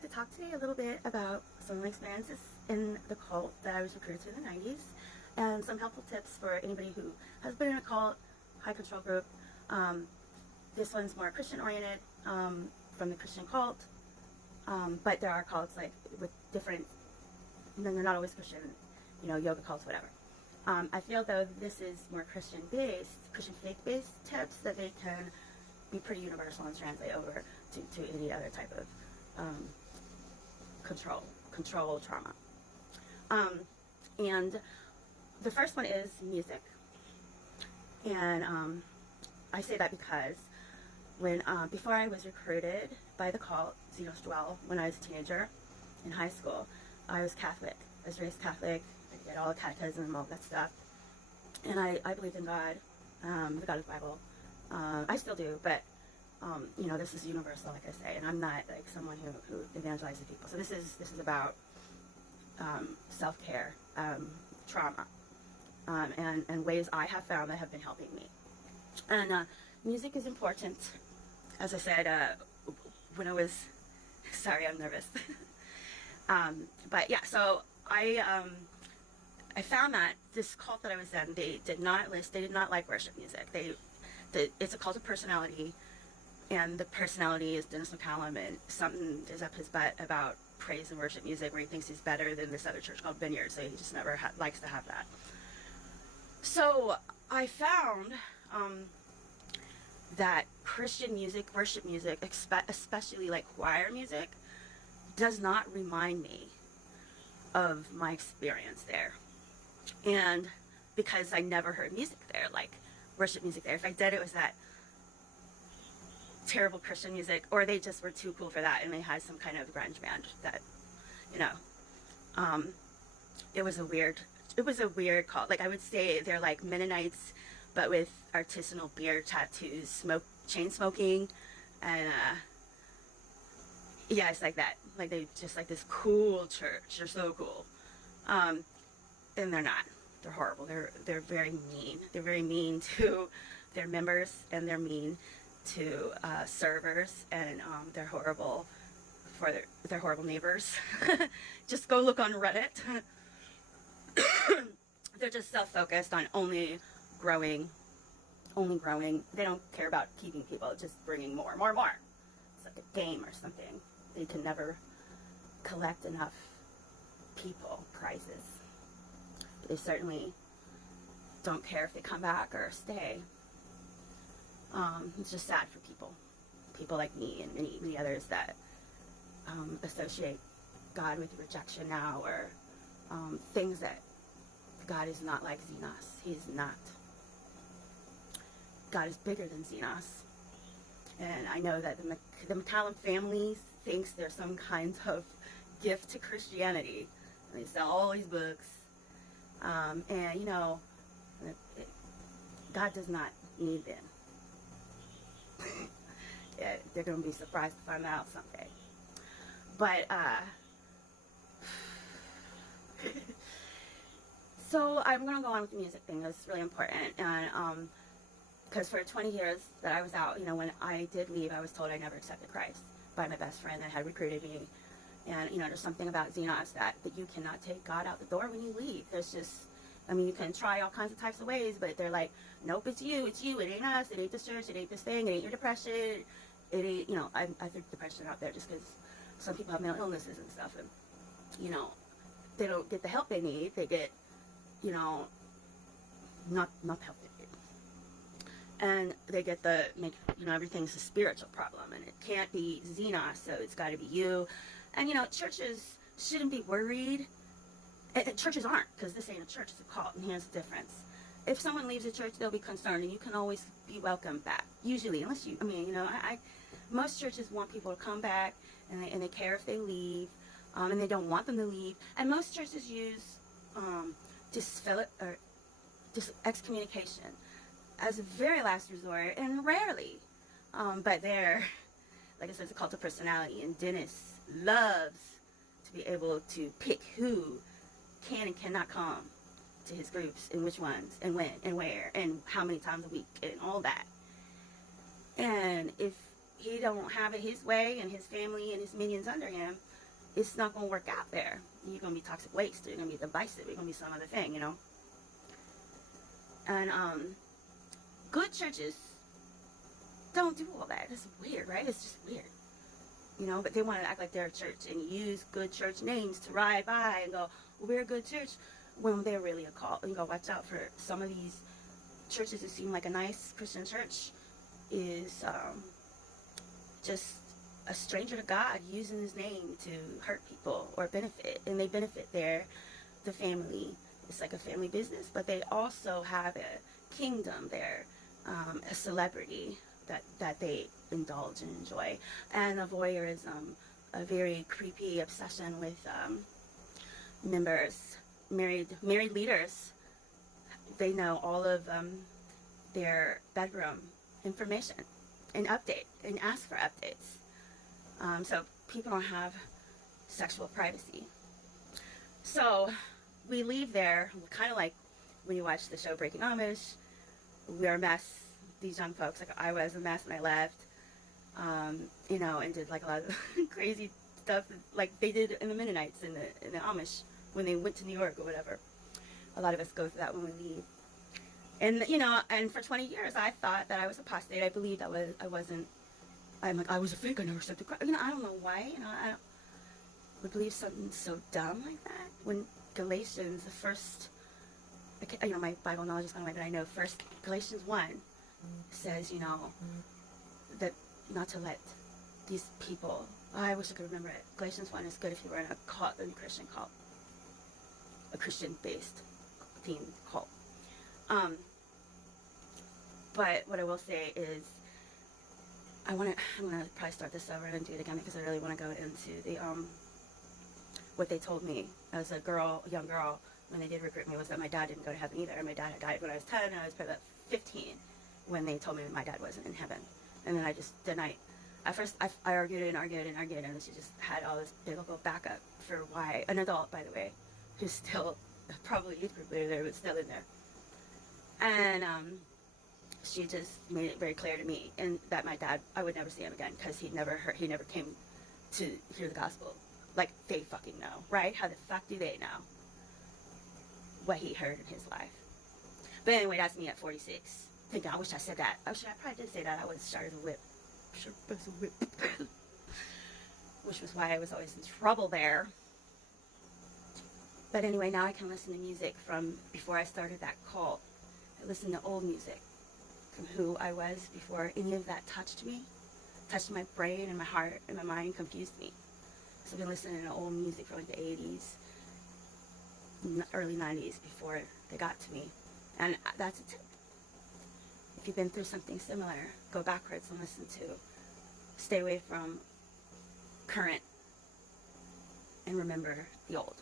like to talk today a little bit about some of my experiences in the cult that I was recruited to in the 90s, and some helpful tips for anybody who has been in a cult, high control group. This one's more Christian oriented, from the Christian cult, but there are cults like with different, they're not always Christian, yoga cults, whatever. I feel though this is more Christian faith based tips that they can be pretty universal and translate over to any other type of control trauma. And the first one is music. And I say that because when before I was recruited by the cult Xenos when I was a teenager in high school, I was Catholic. I was raised Catholic. I did all the catechism and all that stuff. And I believed in God, the God of the Bible. I still do, but this is universal, like I say, and I'm not like someone who evangelizes people. So this is about self-care, trauma, and ways I have found that have been helping me. And music is important. As I said, when I was, sorry, I'm nervous. But yeah, so I found that this cult that I was in, they did not like worship music. It's a cult of personality, and the personality is Dennis McCallum, and something is up his butt about praise and worship music where he thinks he's better than this other church called Vineyard, so he just never likes to have that. So I found that Christian music, worship music, especially like choir music, does not remind me of my experience there. And because I never heard music there, like worship music there. If I did, it was that terrible Christian music, or they just were too cool for that and they had some kind of grunge band that, it was a weird cult. Like I would say they're like Mennonites, but with artisanal beard tattoos, chain smoking, and yeah, it's like that. Like they just like this cool church. They're so cool. And they're not. They're horrible. They're very mean. They're very mean to their members, and they're mean to servers, and they're horrible for their horrible neighbors. Just go look on Reddit. They're just self-focused on only growing. They don't care about keeping people, just bringing more. It's like a game or something. They can never collect enough prizes. But they certainly don't care if they come back or stay. It's just sad for people like me and many others that associate God with rejection now, or things that God is not like Xenos. He's not. God is bigger than Xenos. And I know that the McCallum family thinks there's some kind of gift to Christianity. And they sell all these books. And God does not need them. Yeah, they're going to be surprised to find out someday. But, so I'm going to go on with the music thing. That's really important. And, because for 20 years that I was out, when I did leave, I was told I never accepted Christ by my best friend that had recruited me. And, there's something about Xenos that you cannot take God out the door when you leave. There's just, you can try all kinds of types of ways, but they're like, nope, it's you, it ain't us, it ain't this church, it ain't this thing, it ain't your depression, it ain't, I threw depression out there just because some people have mental illnesses and stuff, and, they don't get the help they need, they get, not the help they need. And they get everything's a spiritual problem, and it can't be Xenos, so it's got to be you. And, churches shouldn't be worried. And churches aren't, because this ain't a church, it's a cult, and here's the difference. If someone leaves a church, they'll be concerned, and you can always be welcomed back. Usually, unless most churches want people to come back, and they care if they leave, and they don't want them to leave. And most churches use just excommunication as a very last resort, and rarely. But they're, like I said, it's a cult of personality, and Dennis loves to be able to pick who can and cannot come to his groups, and which ones, and when, and where, and how many times a week, and all that. And if he don't have it his way and his family and his minions under him, it's not going to work out there. You're going to be toxic waste. You're going to be divisive. You're going to be some other thing, you know. And good churches don't do all that. It's weird, right? It's just weird. You know, but they want to act like they're a church and use good church names to ride by and go, well, we're a good church, when they're really a cult. You go, watch out for some of these churches that seem like a nice Christian church is just a stranger to God using his name to hurt people or benefit. And they benefit the family. It's like a family business, but they also have a kingdom there, a celebrity that they indulge and enjoy. And a voyeurism, a very creepy obsession with members, married leaders. They know all of their bedroom information and update and ask for updates. So people don't have sexual privacy. So we leave there, kind of like when you watch the show Breaking Amish. We're a mess, these young folks. Like, I was a mess when I left, you know, and did like a lot of crazy stuff like they did in the Mennonites in the Amish when they went to New York or whatever. A lot of us go through that when we leave. And, you know, and for 20 years I thought that I was apostate. I believed I wasn't. I'm like, I was a fake. I never accepted Christ. You know, I don't know why. You know, I would believe something so dumb like that. When Galatians, the first, you know, my Bible knowledge is kind of like that. I know first Galatians 1 says, you know, that not to let these people. I wish I could remember it. Galatians 1 is good if you were in a cult, in a Christian cult, a Christian-based teen cult. But what I will say is, I'm gonna probably start this over and do it again because I really want to go into the what they told me as a young girl, when they did recruit me, was that my dad didn't go to heaven either. My dad had died when I was 10, and I was probably about 15 when they told me my dad wasn't in heaven. And then at first I argued and she just had all this biblical backup for why, an adult, by the way, who's still probably youth group leader there, but still in there. And she just made it very clear to me, and that my dad, I would never see him again because he never came to hear the gospel. Like, they fucking know, right? How the fuck do they know what he heard in his life? But anyway, that's me at 46. Thinking, I wish I said that. I probably did say that. I was sharp as a whip. Sharp as a whip. Which was why I was always in trouble there. But anyway, now I can listen to music from before I started that cult. I listen to old music from who I was before any of that touched me, touched my brain and my heart and my mind, confused me. So I've been listening to old music from like the 80s, early 90s, before they got to me. And that's a tip. If you've been through something similar, go backwards and listen to. Stay away from current and remember the old.